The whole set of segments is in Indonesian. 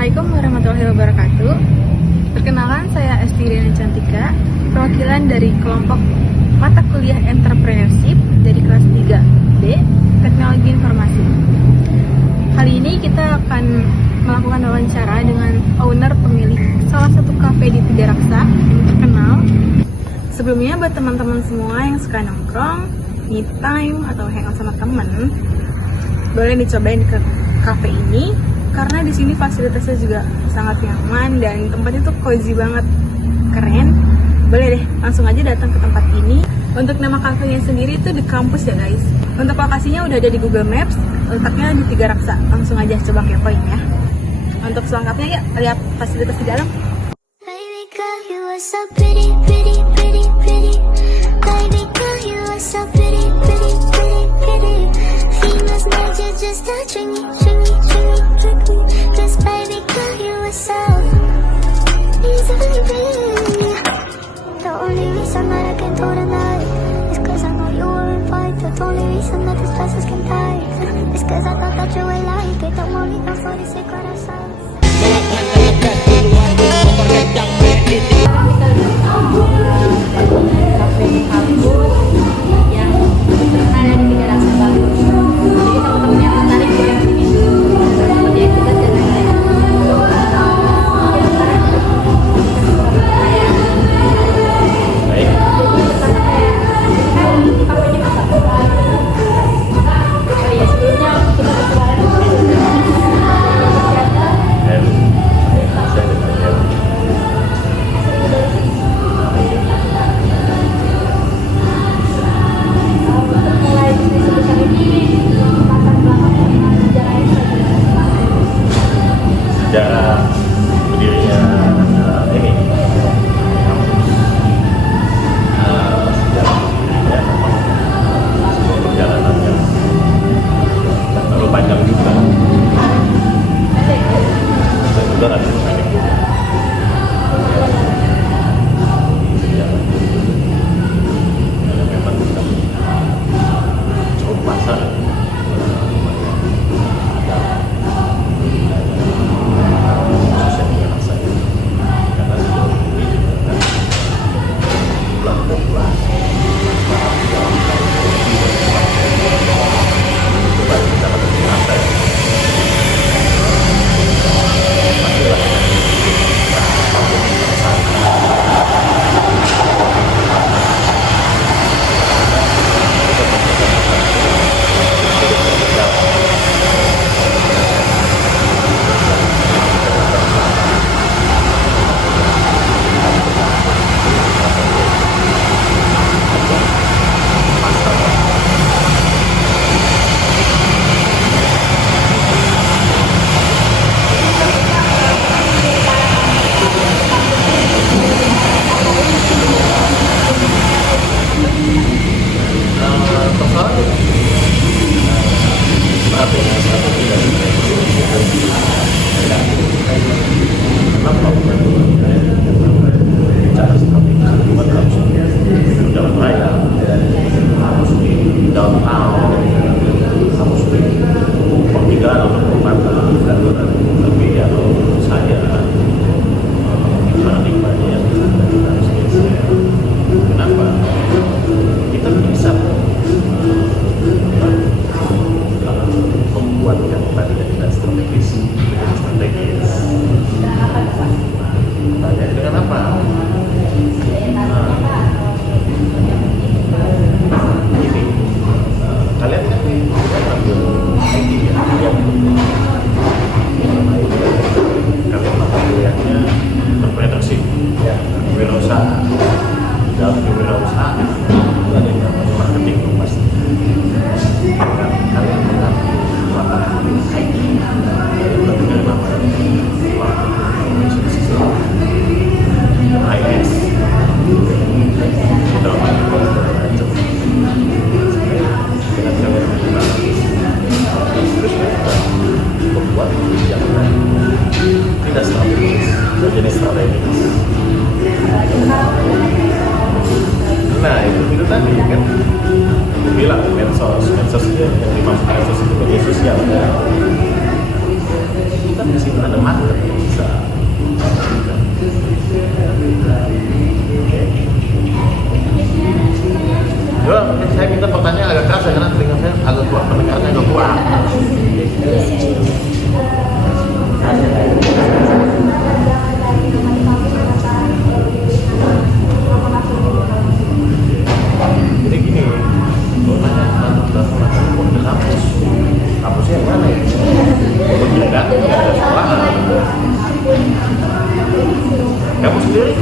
Assalamualaikum warahmatullahi wabarakatuh. Perkenalkan, saya Esti Riana Cantika, perwakilan dari kelompok mata kuliah Entrepreneurship dari kelas 3B Teknologi Informasi. Kali ini kita akan melakukan wawancara dengan owner pemilik salah satu kafe di Tiga Raksa yang terkenal. Sebelumnya buat teman-teman semua yang suka nongkrong, me time atau hangout sama temen, boleh dicobain ke kafe ini karena di sini fasilitasnya juga sangat nyaman dan tempatnya tuh cozy banget, keren. Boleh deh langsung aja datang ke tempat ini. Untuk nama kafenya sendiri itu di kampus ya guys. Untuk lokasinya udah ada di Google Maps, letaknya di Tiga Raksa. Langsung aja coba kepoin ya. Untuk selengkapnya ya lihat fasilitas di dalam. Baby girl, you are so pretty, pretty, pretty, pretty. Baby girl, you are so pretty, pretty, pretty, pretty. Females need you just to trick me, trick me, trick me, trick me. 'Cause baby girl, you are so easily pretty. The only reason that I can hold tonight is 'cause I know you were invited. The only reason that this place is contained is 'cause I thought that you would like it. Don't worry, don't for the secret ourselves. Sejarah berdirinya ini sejarah berdirinya memang sebuah perjalanan yang terlalu panjang juga dan juga ada pendek juga. Dan memang kita cukup pasar jenis strategis. Nah itu tadi kan aku bilang medsos itu yang dimaksud medsos itu media sosial kan. di situ ada market yang bisa. Coba saya minta pertanyaan agak keras ya, karena telinga saya agak kuat, pendengarannya agak kuat. Jadi gini, kalau nanya mau ke kampus, kampusnya yang mana ya? Ya kan, nggak ada sekolahan. Kamu sendiri?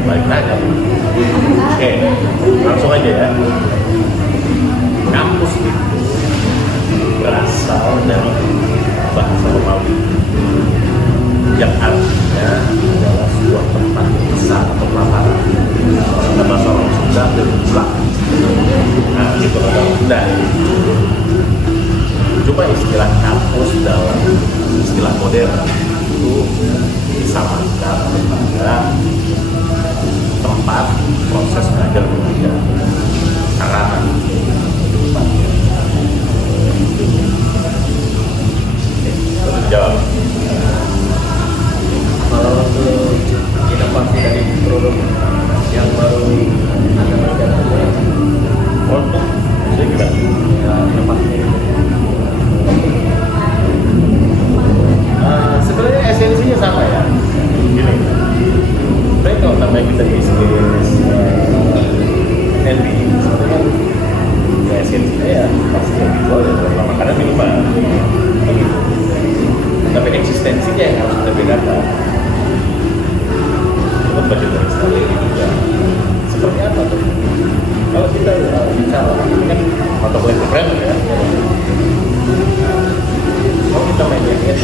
Baik aja. Oke, langsung aja ya. Kampus itu berasal dari bahasa Romawi yang artinya adalah sebuah tempat besar atau pelataran. Ada bahasa orang Sunda dan Islam. Nah, itu adalah Sunda. Cuma istilah kampus dalam istilah modern itu disamakan kepada tempat proses belajar mengajar, sarana. Terus jawab. Kalau untuk inovasi dari produk yang baru ada berjalan Untuk saya kira ya inovasi sebenarnya esensinya sama ya. Gini, sebenarnya kalau namanya kita bisnis NB, sebenarnya ya esensinya ya pasti yang dijual ya adalah makanan minuman. Begitu. Tapi eksistensinya yang harus kita bedakan. Itu bagian dari strategi juga. Seperti apa tuh? Kalau kita bicara, ini kan atau boleh brand ya. Kalau kita mainnya ini,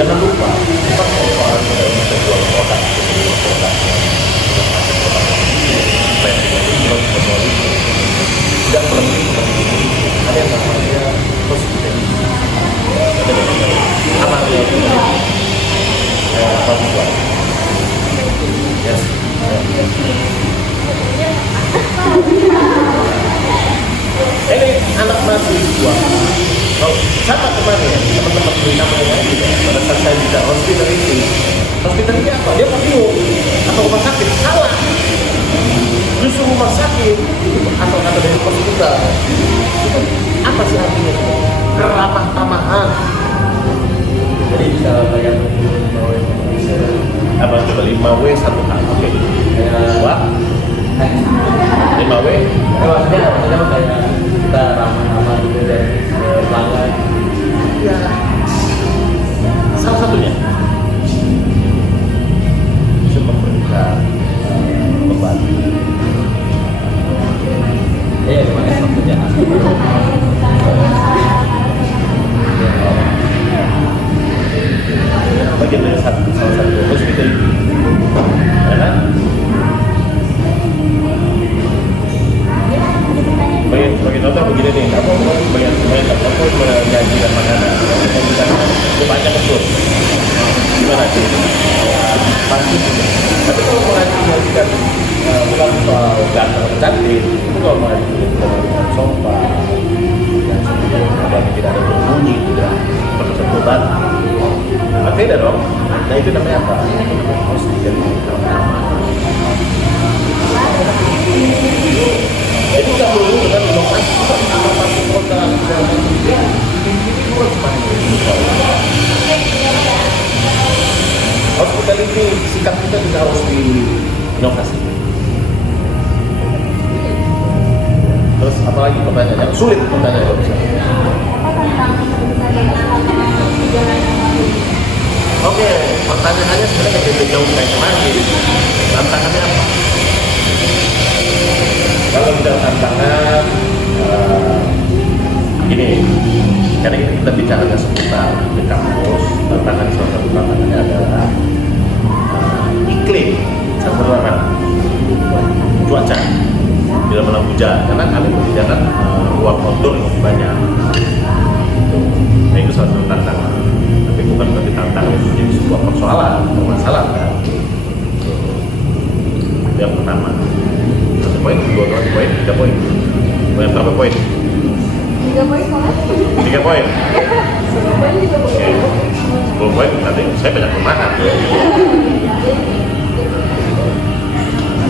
jangan lupa kita kalau kita bisa jual produk, tidak berhenti seperti ini. Ada yang namanya hospitality. Apa dia itu? Public. Yes. Ini anak mahasiswa. Kalau sama kemarin ya, teman-teman beli namanya juga. Pada saat saya bicara hospitality apa? Dia bingung. Atau rumah sakit? Salah. Justru rumah sakit itu atau kata dari hospital. Apa sih artinya? Keramah-tamahan. jadi bisa bayar Apa coba 5W 1H? Oke. Wah. 5W. maksudnya kayak kita ramah-ramah gitu dari pelanggan. Ya. Salah satunya bisa memberikan beban. Iya, terima kasih maksudnya. Bagian dari salah satu hospitality, ya kan? Bagi contoh begini nih, kamu menyajikan makanan, itu banyak betul. Gimana sih? Pasti. Tapi kalau menyajikan bukan soal ganteng cantik, itu kalau menyajikan sofa, dan sebagainya, tidak ada berbunyi, tidak bersentuhan. Beda dong. Nah itu namanya apa? Itu namanya hospitality. Jadi nggak perlu dengan inovasi apapun kota hospitality, sikap kita juga harus diinovasi. Terus apalagi pertanyaan yang sulit pertanyaan kalau bisa. Oke, pertanyaannya sebenarnya lebih jauh kayak kemarin. Tantangannya apa? Kalau bicara tantangan, gini, karena kita bicara seputar di kampus, tantangan salah satu tantangannya adalah iklim, sederhana, cuaca, bila mana hujan, karena kami menyediakan ruang outdoor yang lebih banyak. Nah itu salah satu tantangan. Tapi bukan berarti tantangan itu menjadi sebuah persoalan atau masalah kan. Itu yang pertama. 1 poin, 2 poin, 3 poin. Yang berapa poin? 3 poin soalnya. 3 poin. 10 poin juga Oke. 10 poin nanti saya banyak kelemahan.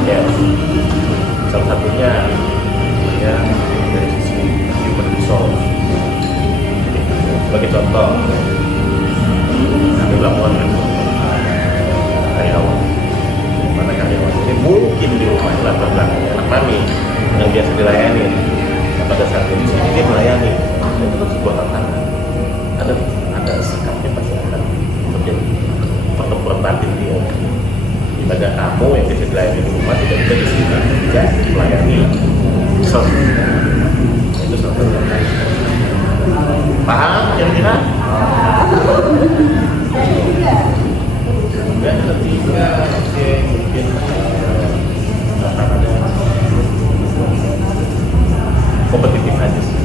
Ya. Salah satunya ya dari sisi human resource. Sebagai contoh, kami melakukan karyawan. Mana karyawan ini mungkin di rumah latar belakangnya anak mami yang biasa dilayani. Pada saat ini dia melayani, itu kan sebuah tantangan. Ada sikapnya pasti akan terjadi pertempuran batin dia. Pada kamu yang bisa dilayani di rumah tidak bisa di sini juga melayani. So, itu salah satu. Paham kira-kira? Dan ketiga, oke, mungkin tantangannya kompetitif aja sih.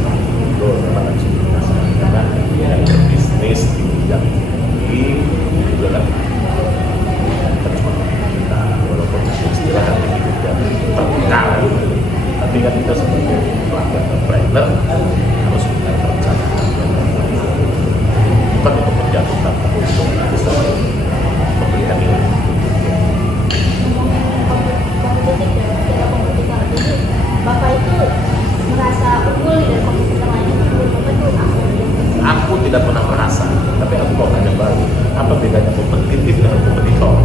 Itu memang harus dirasakan karena yang berbisnis di bidang ini juga kan kita walaupun istirahat di bidang terkal, tapi kan kita sebagai pelanggan trainer harus punya perencanaan bukan untuk menjatuhkan untuk bisa memberikan nilai. Bapak itu merasa unggul dari kompetitor lain. Bapak itu Aku tidak pernah merasa, tapi aku mau tanya balik, apa bedanya kompetitif dengan kompetitor?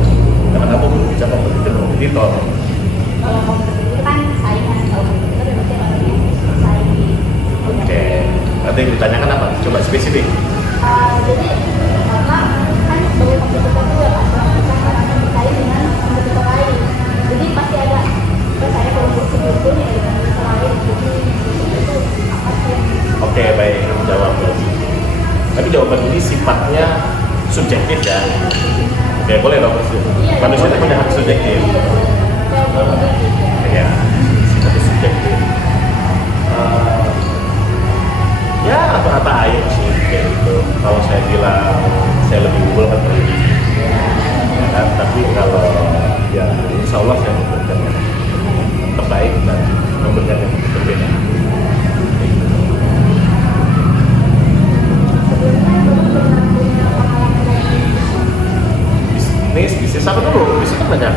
Karena kamu berbicara kompetitif dengan kompetitor. kalau kompetitor itu kan saingan, kalau kompetitor ya berarti orangnya saing. Oke, nanti yang ditanyakan apa? Coba spesifik. Jadi bapak kan sebagai kompetitor itu ya pak, kita akan bersaing dengan kompetitor lain. Jadi pasti ada, saya kalau bersyukur ya dengan kompetitor lain. Jadi itu apa sih? Oke, baik, kamu jawab. Tapi jawaban ini sifatnya subjektif ya. Oke, boleh dong. Manusia itu punya hak subjektif. Ya, sifatnya subjektif. Ya, rata-rata air sih kayak gitu. Kalau saya bilang saya lebih unggul kan lebih. Ya kan? Tapi kalau ya insya Allah saya memberikan yang terbaik dan memberikan yang berbeda. Bisnis apa dulu? Bisnis kan banyak.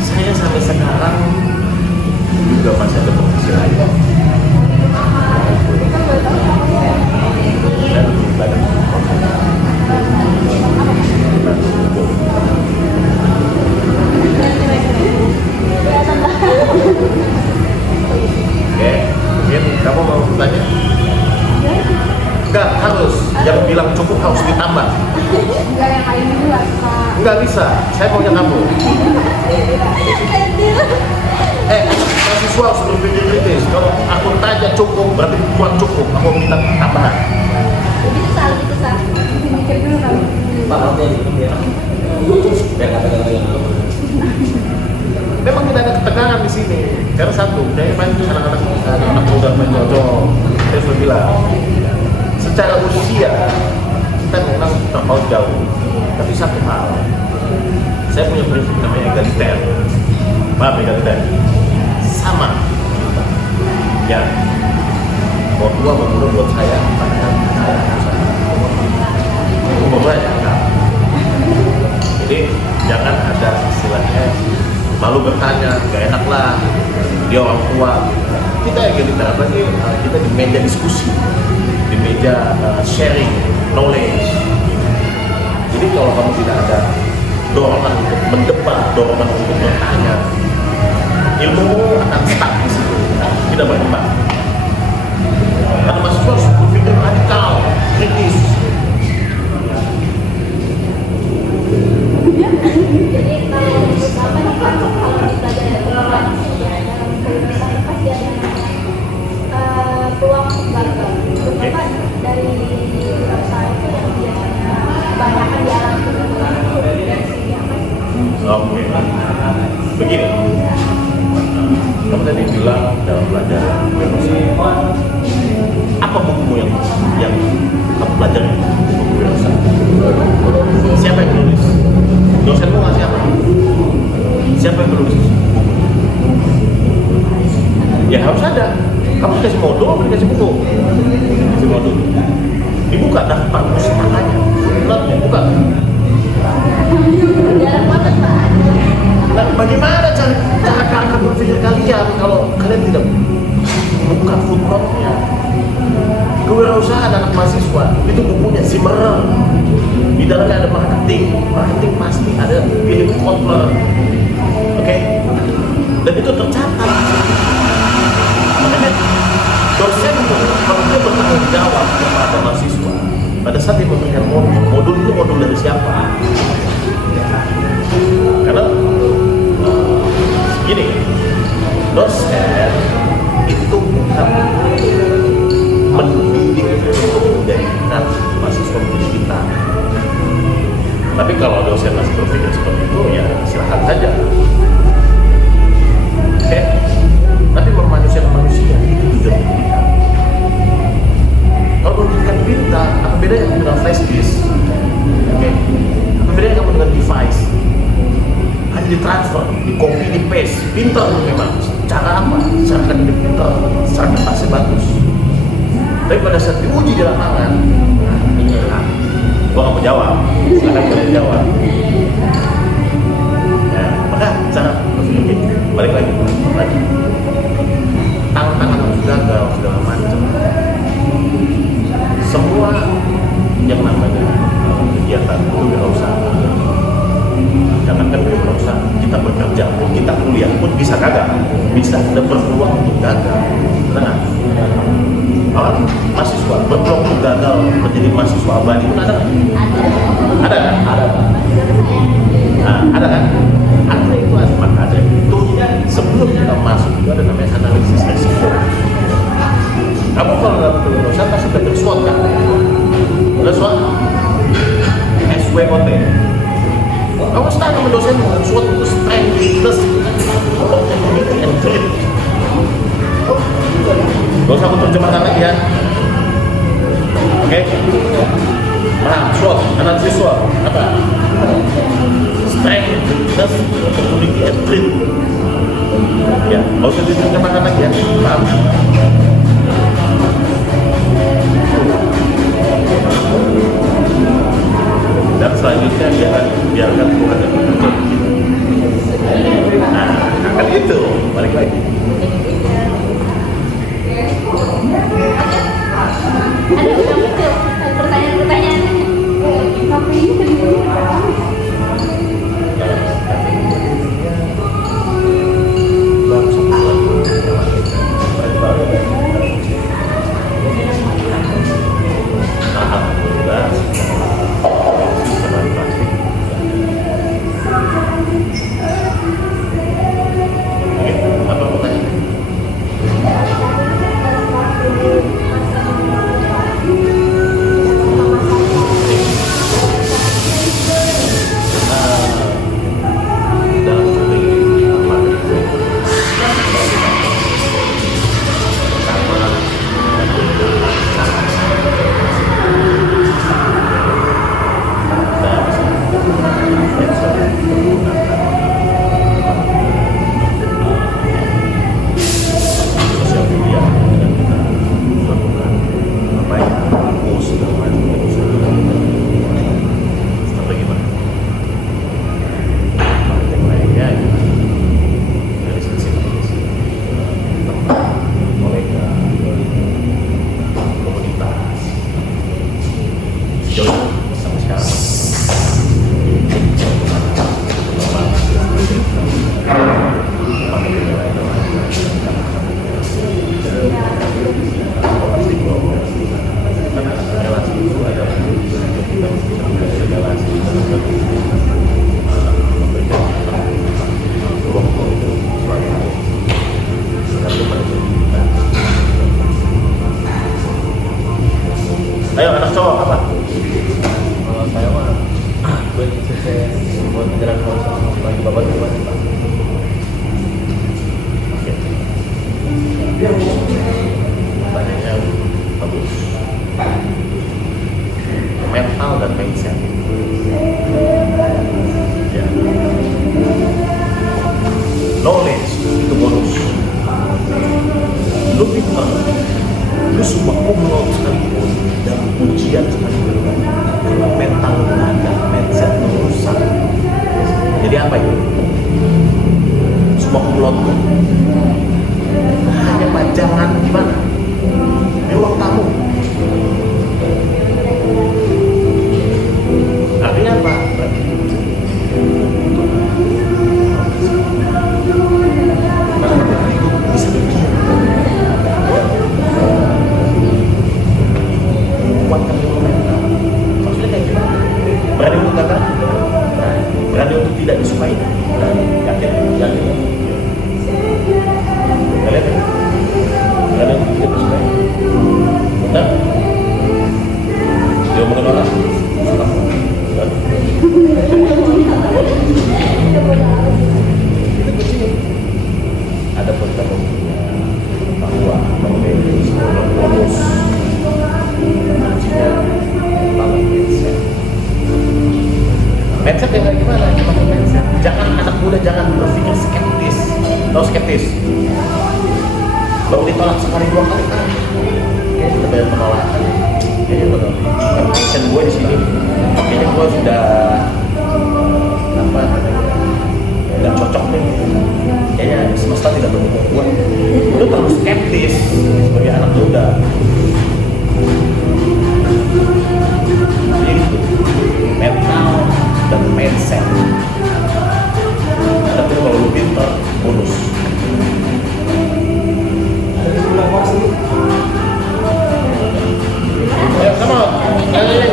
Saya sampai sekarang juga masih ada profesi lain. Dan banyak Oke, mungkin kamu mau bertanya? Enggak, harus. Yang bilang cukup harus ditambah. Enggak yang lain dulu lah. Enggak bisa, saya maunya kamu. Mahasiswa harus berpikir kritis. Kalau aku tanya cukup, berarti kurang cukup. Aku minta tambahan. Lebih susah, lebih susah. Mikir dulu kali. Pak, nanti ya. Biar kata-kata yang Memang tidak ada ketegangan di sini. Karena satu, saya main anak muda main jodoh. Saya sudah bilang, secara usia kita memang terpaut jauh. Tapi satu hal, saya punya prinsip namanya egaliter. Paham egaliter? Sama. Ya, mau tua mau muda buat saya, umur saya enggak. Jadi jangan ada istilahnya malu bertanya, gak enak lah, dia orang tua. Kita egaliter apalagi kita di meja diskusi, di meja sharing knowledge. Jadi kalau kamu tidak ada dorongan untuk mendebat, dorongan untuk bertanya, ilmu akan stuck di situ, tidak berkembang. Karena mahasiswa harus berpikir radikal, kritis. Jadi kalau apa nih Pak, kalau dipelajari dari organisasi ya dalam kehidupan pasti ada peluang untuk gagal. Terutama dari perusahaan itu yang biasanya kebanyakan dialami kegagalan itu dari segi apa sih? Oke, begini. Kamu tadi bilang dalam pelajaran biologi, apa bukumu yang kamu pelajari? Buku biologi. Siapa yang menulis? Dosenmu nggak siapa? Siapa yang menulis? Ya harus ada. Kamu dikasih modul, dikasih buku, dikasih modul. Dibuka daftar pustakanya, footnote-nya buka. Nah, bagaimana cara kakak berpikir kalian kalau kalian tidak buka footnote-nya? Kewirausahaan anak mahasiswa itu bukunya Zimmerer. Di dalamnya ada marketing pasti ada pilih Kotler, oke? Dan itu tercatat. Makanya dosen kalau dia bertanggung jawab kepada mahasiswa pada saat dia memberikan modul itu modul dari siapa? Karena gini, dosen itu bukan mendidik untuk menjadikan mahasiswa menjadi pintar. Tapi kalau dosen masih berpikir seperti itu, ya silahkan saja. Oke? Tapi memanusiakan manusia itu juga pendidikan. Kalau pendidikan pintar, apa bedanya kamu dengan flash disk? Oke? Apa bedanya kamu dengan device? Hanya ditransfer, di copy, di paste. Pintar memang. Cara apa? Cara akademik pintar, secara pasti bagus. Tapi pada saat diuji di lapangan, ini lah. Gua nggak mau jawab, sekarang boleh jawab. Ya, maka cara berpikir balik lagi. Tangan-tangan harus gagal segala macam. Semua yang namanya kegiatan kewirausahaan, jangankan kewirausahaan, kita bekerja pun, kita kuliah pun bisa gagal, bisa ada berpeluang untuk gagal. Nah, orang mahasiswa berpeluang untuk gagal menjadi mahasiswa abadi pun ada kan? Ada kan? Ada kan? Ada itu makanya itu sebelum kita masuk itu ada namanya analisis resiko. Kamu kalau dalam kewirausahaan pasti belajar SWOT kan? Udah SWOT? SWOT. Kamu setara sama dosen ngomong SWOT itu strength, weakness, opportunity, and threat. Gak usah aku terjemahkan lagi ya. Oke? Nah, SWOT, analisis SWOT apa? Strength, weakness, opportunity, and threat. Ya, gak usah diterjemahkan lagi ya. Paham? Dan selanjutnya biarkan Tuhan yang bekerja. Nah, kan itu balik lagi. Ada ulang itu pertanyaan-pertanyaan. Tapi ini sendiri Baru 1 bulan semua kumlot tuh. Hanya Pak, jangan gimana? Di ruang tamu. Artinya apa? Bisa mikir. Kuatkan mental. Maksudnya kayak gimana? Berani untuk gagal? Berani untuk tidak disukai? Yakin? Yakin? Kalian ya? Berani untuk tidak disukai? Benar? Dia omongin orang? Ada pun kamu bahwa memilih sekolah bonus kuncinya bangun mindset yang kayak gimana? Bangun mindset. Jangan anak muda jangan berpikir skeptis. Tahu skeptis? Baru ditolak sekali dua kali kan? Kayaknya kita bayar penolakan. Kayaknya benar. Passion gue di sini. Kayaknya gue sudah nggak cocok nih. Kayaknya semesta tidak mendukung gue. Lu terlalu skeptis sebagai anak muda. Jadi itu mental dan mindset. Tapi kalau lu pintar, bonus. Ayo sama, ayo.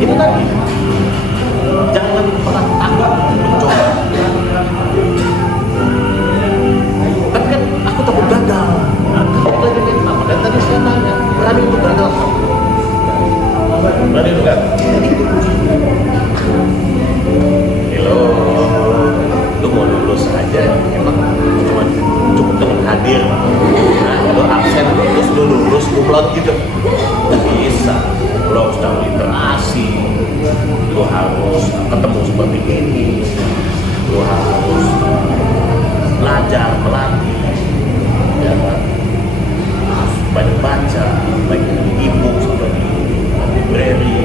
Itu tadi, jangan pernah takut mencoba. Tapi kan aku takut gagal. Aku lagi mental, dan tadi saya tanya, berani untuk gagal? Berani untuk gagal? Hello, lu mau lulus aja, emang cuma cukup dengan hadir. Nah, lu absen, terus lu lulus, kumlot gitu. Nggak bisa. Lu harus tahu literasi, lu harus ketemu seperti ini, lu harus belajar, melatih, ya kan? Banyak baca, baik di e-book atau di library,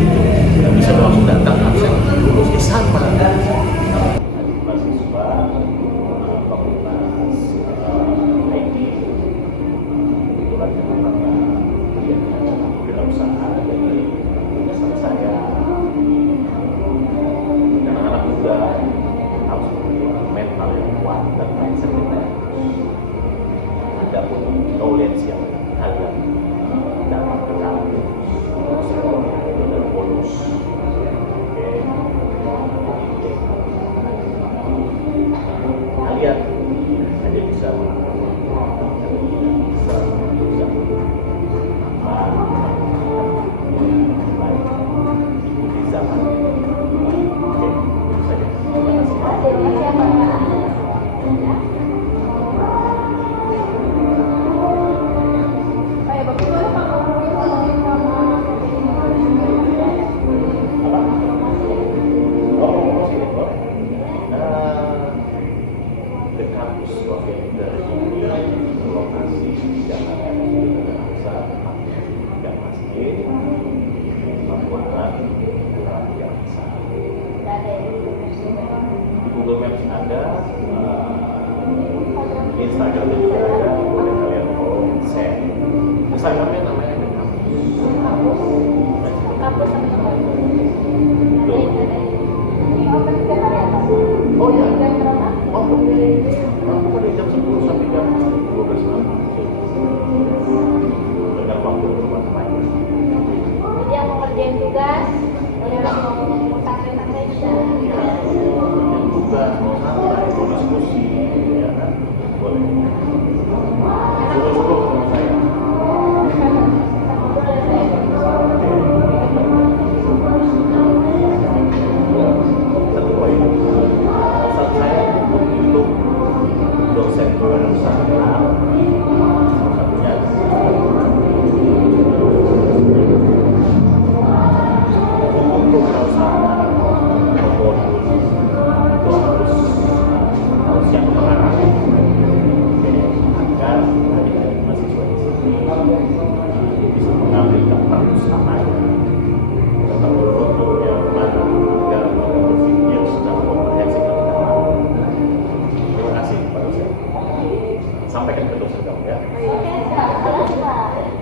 gitu. Nggak bisa langsung datang absen lulus ya sama. Mahasiswa fakultas IT, kebetulan wirausaha dari dasar saya. Anak-anak muda harus memiliki mental yang kuat dan mindset yang baik. Ada pun knowledge yang agak dapat berkali dan bonus. Kalian hanya bisa ikuti zaman. Oke, saja. The campus located dari lokasi Jakarta besar dan masjid Pakuan yang besar. Di Google Maps ada, di Instagram juga ada, boleh kalian follow, share. Instagramnya namanya The Campus. Kampus sama teman. Betul. Ini open setiap hari atau? Oh iya. Jam berapa? Oh, aku pada jam 10 sampai jam 12 malam. Dengan waktu bermacam-macam. Jadi yang mau kerjain tugas, yang mau santai-santai bisa. Yang tugas mau santai, mau diskusi, ya kan? Boleh. Suruh-suruh sama saya. Satu poin. Saat saya untuk dosen wirausaha, satunya sampaikan ke dosen kamu ya. Oh, iya. Oke, Kak. Makasih, Kak.